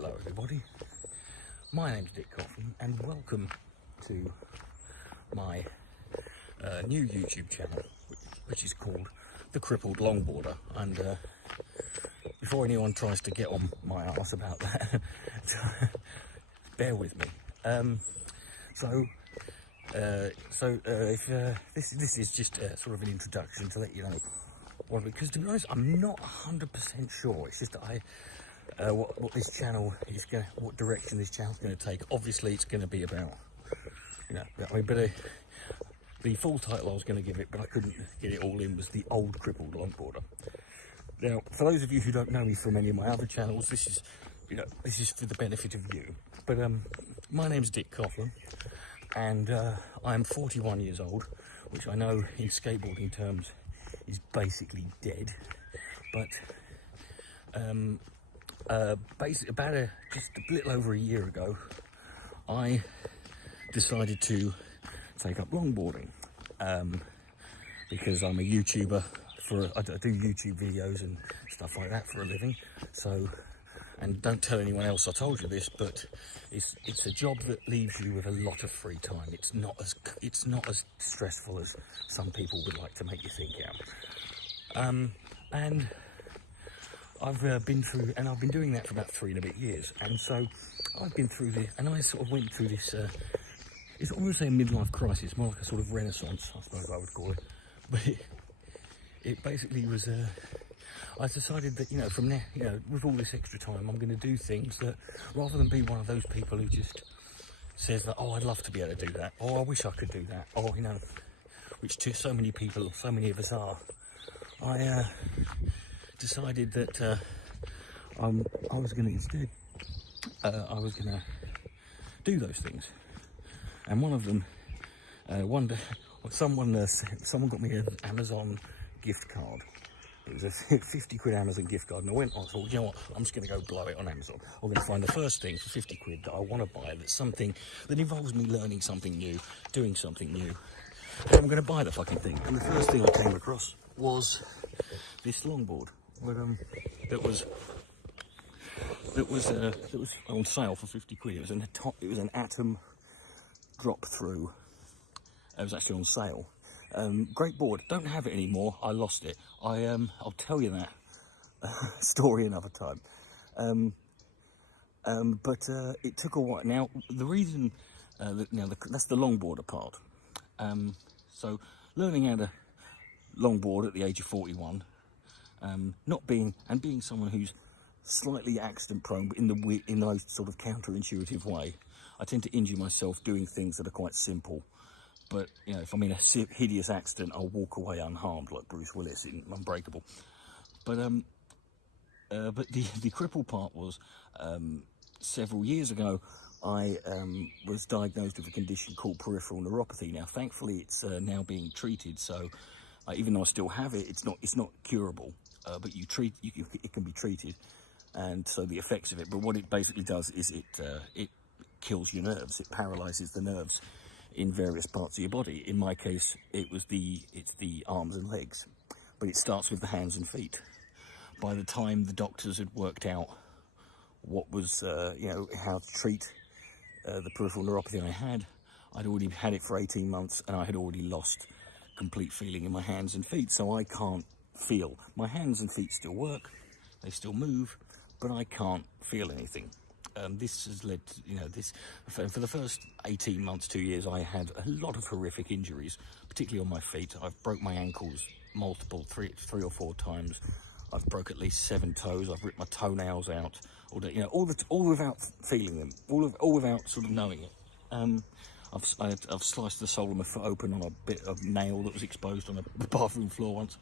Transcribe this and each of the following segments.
Hello everybody, my name's Dick Coughlin and welcome to my new YouTube channel which is called The Crippled Longboarder. And before anyone tries to get on my arse about that, bear with me. This is just sort of an introduction to let you know what, because to be honest I'm not 100% sure. It's just that what this channel is going, what direction this channel is going to take. Obviously, it's going to be about, the full title I was going to give it, but I couldn't get it all in, was The Old Crippled Longboarder. Now, for those of you who don't know me from any of my other channels, this is for the benefit of you. But my name's Dick Coughlin, and I'm 41 years old, which I know in skateboarding terms is basically dead, but just a little over a year ago, I decided to take up longboarding because I'm a YouTuber. I do YouTube videos and stuff like that for a living. So, and don't tell anyone else I told you this, but it's a job that leaves you with a lot of free time. It's not as stressful as some people would like to make you think out. And I've been through, and I've been doing that for about 3 and a bit years. And so I've been through this, and I sort of went through this, it's almost a midlife crisis, more like a sort of renaissance, I suppose I would call it. But it basically was, I decided that, from now, with all this extra time, I'm going to do things that, rather than be one of those people who just says that, oh, I'd love to be able to do that, or I wish I could do that, or, which to so many people, so many of us are, I decided that I was going to instead, I was going to do those things. And one of them, one day, someone got me an Amazon gift card. It was a 50 quid Amazon gift card, and I went on, I thought, you know what, I'm just going to go blow it on Amazon. I'm going to find the first thing for 50 quid that I want to buy, that's something that involves me learning something new, doing something new. And I'm going to buy the fucking thing. And the first thing I came across was this longboard. That was on sale for 50 quid. It was an Atom drop through. It was actually on sale. Great board. Don't have it anymore. I lost it. I'll tell you that story another time. But it took a while. Now the reason that's the longboarder part. So learning how to longboard at the age of 41. Being someone who's slightly accident prone, but in the most sort of counterintuitive way, I tend to injure myself doing things that are quite simple. But if I'm in a hideous accident, I'll walk away unharmed, like Bruce Willis in Unbreakable. But the cripple part was several years ago. I was diagnosed with a condition called peripheral neuropathy. Now, thankfully, it's now being treated. So, even though I still have it, it's not curable. But it can be treated, and so the effects of it. But what it basically does is it kills your nerves. It paralyzes the nerves in various parts of your body. In my case, it's the arms and legs, but it starts with the hands and feet. By the time the doctors had worked out what was how to treat the peripheral neuropathy I had, I'd already had it for 18 months, and I had already lost complete feeling in my hands and feet. So I can't feel. My hands and feet still work, they still move, but I can't feel anything. This has led to, for the first 18 months, 2 years, I had a lot of horrific injuries, particularly on my feet. I've broke my ankles three or four times. I've broke at least 7 toes. I've ripped my toenails out, all without feeling them, all without sort of knowing it. I've sliced the sole of my foot open on a bit of nail that was exposed on a bathroom floor once.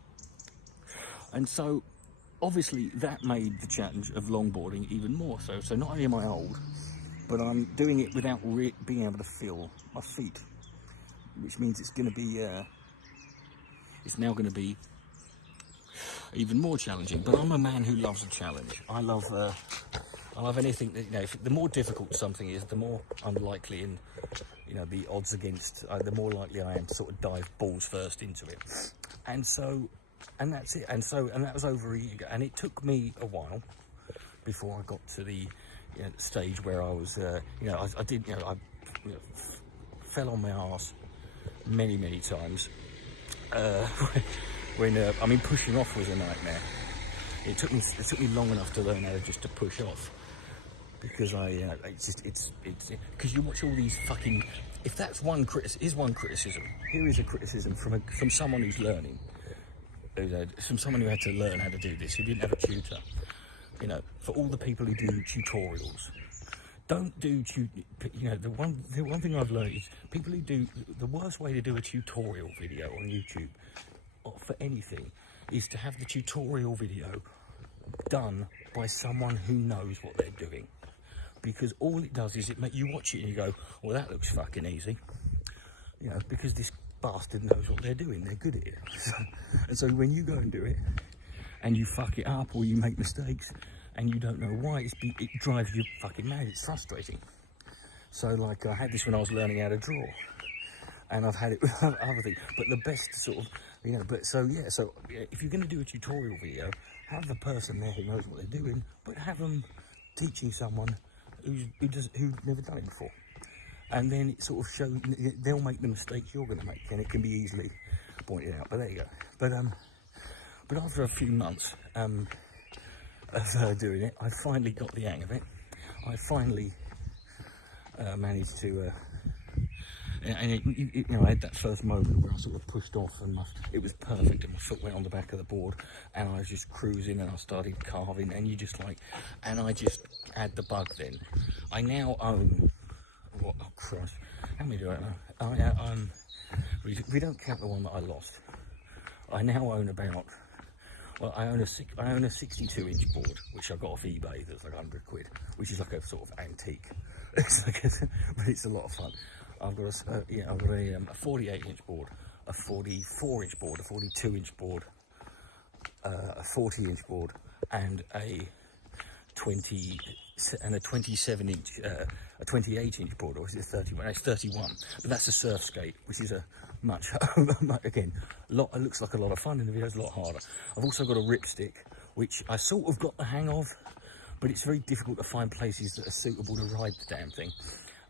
And so, obviously, that made the challenge of longboarding even more so. So not only am I old, but I'm doing it without being able to feel my feet, which means it's going to be, it's now going to be even more challenging. But I'm a man who loves a challenge. I love anything that, the more difficult something is, the more unlikely and, the odds against, the more likely I am to sort of dive balls first into it. And so, and that's it. And that was over a year ago, and it took me a while before I got to the stage where I was, I did, I fell on my arse many times. When pushing off was a nightmare. It took me long enough to learn how to push off, because it's because you watch all these fucking. If that's one criticism, here is a criticism from someone who's learning, from someone who had to learn how to do this, who didn't have a tutor. For all the people who do tutorials, don't do the one thing I've learned is people who do the worst way to do a tutorial video on YouTube for anything is to have the tutorial video done by someone who knows what they're doing, because all it does is you watch it and you go, well, that looks fucking easy, because this bastard knows what they're doing, they're good at it. And so when you go and do it and you fuck it up or you make mistakes and you don't know why, it drives you fucking mad. It's frustrating. So like I had this when I was learning how to draw, and I've had it with other things, but the best sort of, so if you're going to do a tutorial video, have the person there who knows what they're doing, but have them teaching someone who's never done it before. And then it sort of shows, they'll make the mistakes you're going to make, and it can be easily pointed out. But there you go. But after a few months of doing it, I finally got the hang of it. I finally managed to, I had that first moment where I sort of pushed off, and it was perfect, and my foot went on the back of the board, and I was just cruising, and I started carving, and and I just had the bug then. I now own, oh Christ, how many do I know? We don't count the one that I lost. I now own I own a 62-inch board, which I got off eBay. That's like 100 quid, which is like a sort of antique. But it's a lot of fun. I've got a 48-inch board, a 44-inch board, a 42-inch board, a 40-inch board, and a 27-inch, a 28-inch board, or is it 31? It's 31, but that's a surf skate, which is a much again, it looks like a lot of fun in the video. It's a lot harder. I've also got a ripstick, which I sort of got the hang of, but it's very difficult to find places that are suitable to ride the damn thing.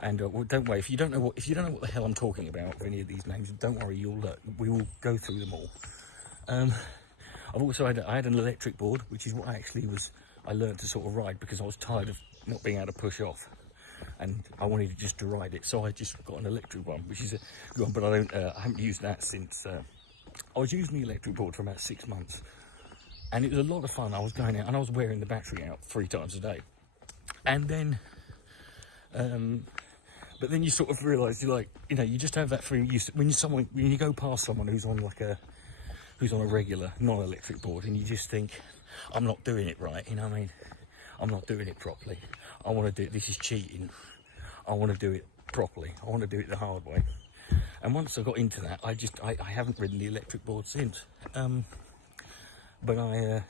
And well, don't worry, if you don't know what the hell I'm talking about with any of these names, don't worry, we will go through them all. I've also I had an electric board, which is what I learned to sort of ride, because I was tired of not being able to push off, and I wanted to ride it, so I just got an electric one, which is a good one, but I haven't used that since I was using the electric board for about 6 months, and it was a lot of fun. I was going out and I was wearing the battery out 3 times a day, and then but then you sort of realise you just have that feeling when you go past someone who's on a regular non-electric board, and you just think, I'm not doing it right, I'm not doing it properly. I want to do it. This is cheating. I want to do it properly. I want to do it the hard way. And once I got into that, I haven't ridden the electric board since. And I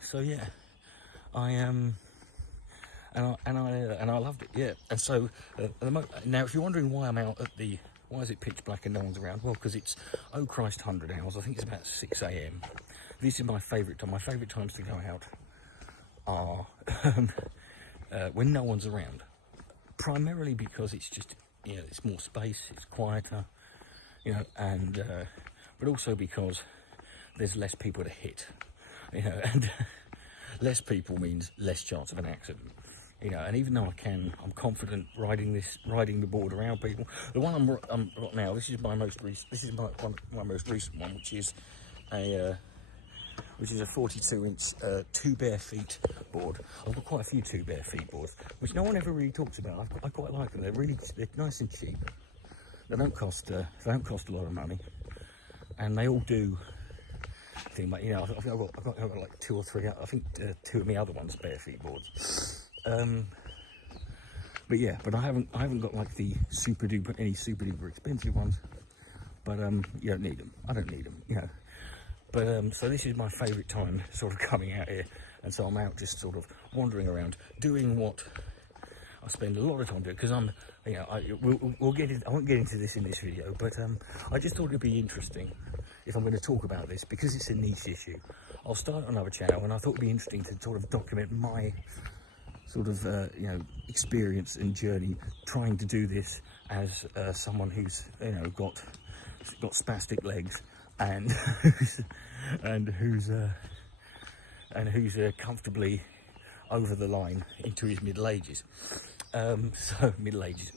loved it, yeah. And so now, if you're wondering why I'm out why is it pitch black and no one's around? Well, because it's, oh Christ, 100 hours. I think it's about 6 a.m. This is my favourite time. My favourite times to go out are when no one's around. Primarily because it's just, it's more space, it's quieter, and but also because there's less people to hit, and less people means less chance of an accident. And even though I'm confident riding the board around people. The one I'm got now, this is my most recent one, which is a 42-inch 2 bare feet board. I've got quite a few 2 bare feet boards, which no one ever really talks about. I quite like them. They're nice and cheap. They don't cost a lot of money, and they all do thing. But I've got like 2 or 3. I think 2 of my other ones bare feet boards. But I haven't got like the super duper expensive ones. But you don't need them. I don't need them. But so this is my favourite time, sort of coming out here, and so I'm out just sort of wandering around, doing what I spend a lot of time doing, because I won't get into this in this video, but I just thought it'd be interesting if I'm going to talk about this, because it's a niche issue. I'll start another channel, and I thought it'd be interesting to sort of document my sort of you know, experience and journey trying to do this as someone who's, you know, got spastic legs and and who's comfortably over the line into his middle ages. So middle age,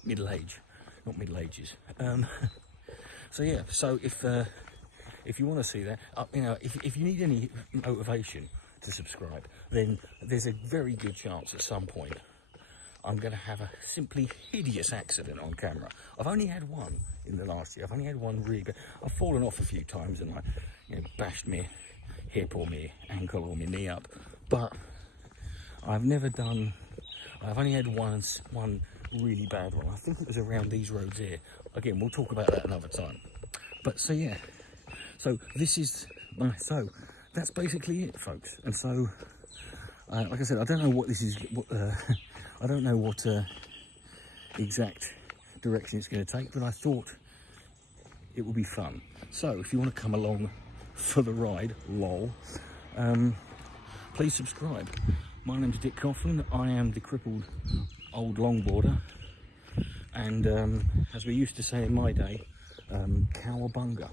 not middle ages. So yeah, so if you want to see that, you know, if you need any motivation to subscribe, then there's a very good chance at some point I'm going to have a simply hideous accident on camera. I've only had one in the last year. I've only had one really bad. I've fallen off a few times and I, you know, bashed my hip or my ankle or my knee up, but I've only had one really bad one. I think it was around these roads here. Again, we'll talk about that another time. But so yeah, so this is so that's basically it, folks. And so like I said, I don't know what this is, I don't know what exact direction it's going to take, but I thought it would be fun. So if you want to come along for the ride, lol, please subscribe. My name's Dick Coughlin. I am the crippled old longboarder, and as we used to say in my day, cowabunga.